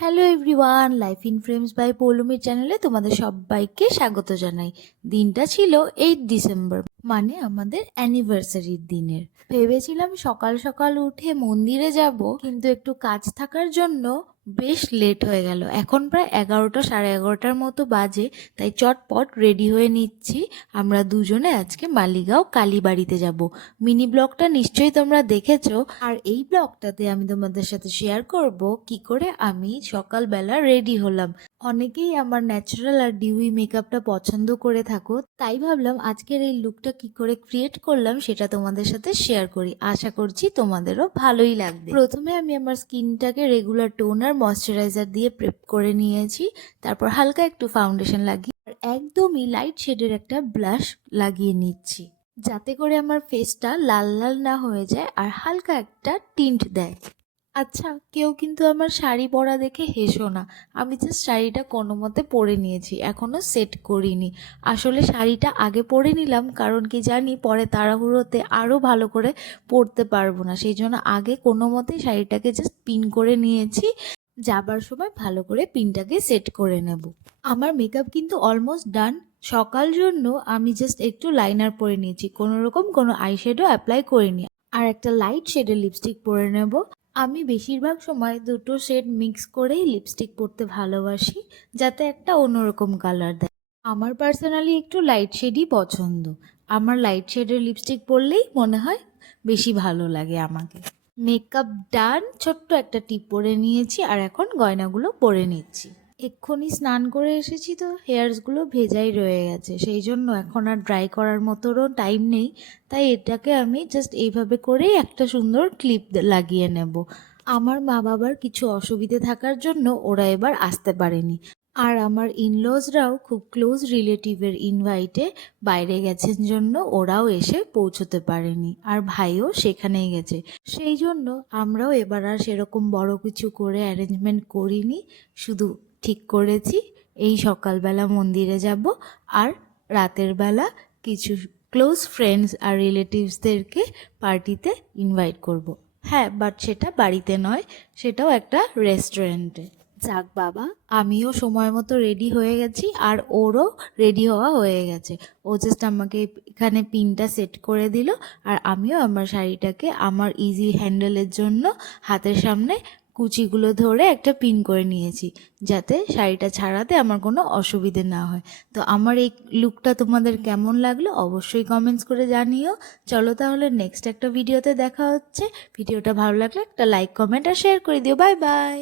Hello everyone, life in frames by পৌলুমির চ্যানেলে তোমাদের সবাইকে স্বাগত জানাই। দিনটা ছিল 8 ডিসেম্বর, মানে আমাদের অ্যানিভার্সারির দিনের। ভেবেছিলাম সকাল সকাল উঠে মন্দিরে যাব, কিন্তু একটু কাজ থাকার জন্য বেশ লেট হয়ে গেল। এখন প্রায় 11টা, সাড়ে 11টার মতো বাজে, তাই চটপট রেডি হয়ে নিচ্ছি। আমরা দুজনে আজকে মালিগাঁও কালীবাড়িতে যাব। মিনি ব্লগটা নিশ্চয়ই তোমরা দেখেছো, আর এই ব্লগটাতে আমি তোমাদের সাথে শেয়ার করব কি করে আমি সকালবেলা রেডি হলাম। অনেকেই আমার ন্যাচারাল আর ডিউই মেকআপটা পছন্দ করে থাকো, তাই ভাবলাম আজকের এই লুকটা কি করে ক্রিয়েট করলাম সেটা তোমাদের সাথে শেয়ার করি। আশা করছি তোমাদেরও ভালোই লাগবে। প্রথমে আমি আমার স্কিনটাকে রেগুলার টোনার ময়শ্চারাইজার দিয়ে প্রেপ করে নিয়েছি, তারপর হালকা একটু ফাউন্ডেশন লাগিয়ে আর একদমই লাইট শেডের একটা ব্লাশ লাগিয়ে নিচ্ছি, যাতে করে আমার ফেসটা লাল লাল না হয়ে যায় আর হালকা একটা টিন্ট দেয়। আচ্ছা, কেউ কিন্তু আমার শাড়ি পরা দেখে হেসো না। আমি জাস্ট শাড়িটা কোনো মতে পরে নিয়েছি, এখনো সেট করিনি। আসলে শাড়িটা আগে পরে নিলাম, কারণ কি জানি পরে তাড়াহুড়োতে আরও ভালো করে পরতে পারবো না, সেই জন্য আগে কোনো মতে শাড়িটাকে জাস্ট পিন করে নিয়েছি। যাবার সময় ভালো করে পিনটাকে সেট করে নেব। আমার মেকআপ কিন্তু অলমোস্ট ডান। সকাল জন্য আমি জাস্ট একটু লাইনার পরে নিয়েছি, কোনো রকম কোনো আইশ্যাডো অ্যাপ্লাই করিনি, আর একটা লাইট শেডের লিপস্টিক পরে নেব। আমি বেশিরভাগ সময় দুটো শেড মিক্স করেই লিপস্টিক পরতে ভালোবাসি, যাতে একটা অন্যরকম কালার দেয়। আমার পার্সোনালি একটু লাইট শেডই পছন্দ। আমার লাইট শেডের লিপস্টিক পরলেই মনে হয় বেশি ভালো লাগে আমাকে। মেকআপ ডান, ছোট্ট একটা টিপ পরে নিয়েছি, আর এখন গয়নাগুলো পরে নিচ্ছি। এক্ষুনি স্নান করে এসেছি, তো হেয়ারসগুলো ভেজাই রয়ে গেছে, সেই জন্য এখন আর ড্রাই করার মতোরও টাইম নেই। তাই এটাকে আমি জাস্ট এইভাবে করেই একটা সুন্দর ক্লিপ লাগিয়ে নেব। আমার মা বাবার কিছু অসুবিধে থাকার জন্য ওরা এবার আসতে পারেনি, আর আমার ইনলজরাও খুব ক্লোজ রিলেটিভের ইনভাইটে বাইরে গেছেন জন্য ওরাও এসে পৌঁছতে পারেনি, আর ভাইও সেখানেই গেছে। সেই জন্য আমরাও এবার আর সেরকম বড় কিছু করে অ্যারেঞ্জমেন্ট করিনি, শুধু ঠিক করেছি এই সকালবেলা মন্দিরে যাব, আর রাতের বেলা কিছু ক্লোজ ফ্রেন্ডস আর রিলেটিভসদেরকে পার্টিতে ইনভাইট করব। হ্যাঁ, বাট সেটা বাড়িতে নয়, সেটাও একটা রেস্টুরেন্টে। যাক বাবা, আমিও সময় মতো রেডি হয়ে গেছি, আর ওরও রেডি হওয়া হয়ে গেছে। ও জাস্ট আমাকে এখানে পিনটা সেট করে দিল, আর আমিও আমার শাড়িটাকে আমার ইজি হ্যান্ডেলের জন্য হাতের সামনে কুচিগুলো ধরে একটা পিন করে নিয়েছি, যাতে শাড়িটা ছাড়াতে আমার কোনো অসুবিধে না হয়। তো আমার এই লুকটা তোমাদের কেমন লাগলো অবশ্যই কমেন্টস করে জানিও। চলো তাহলে নেক্সট একটা ভিডিওতে দেখা হচ্ছে। ভিডিওটা ভালো লাগলে একটা লাইক, কমেন্ট আর শেয়ার করে দিও। Bye bye.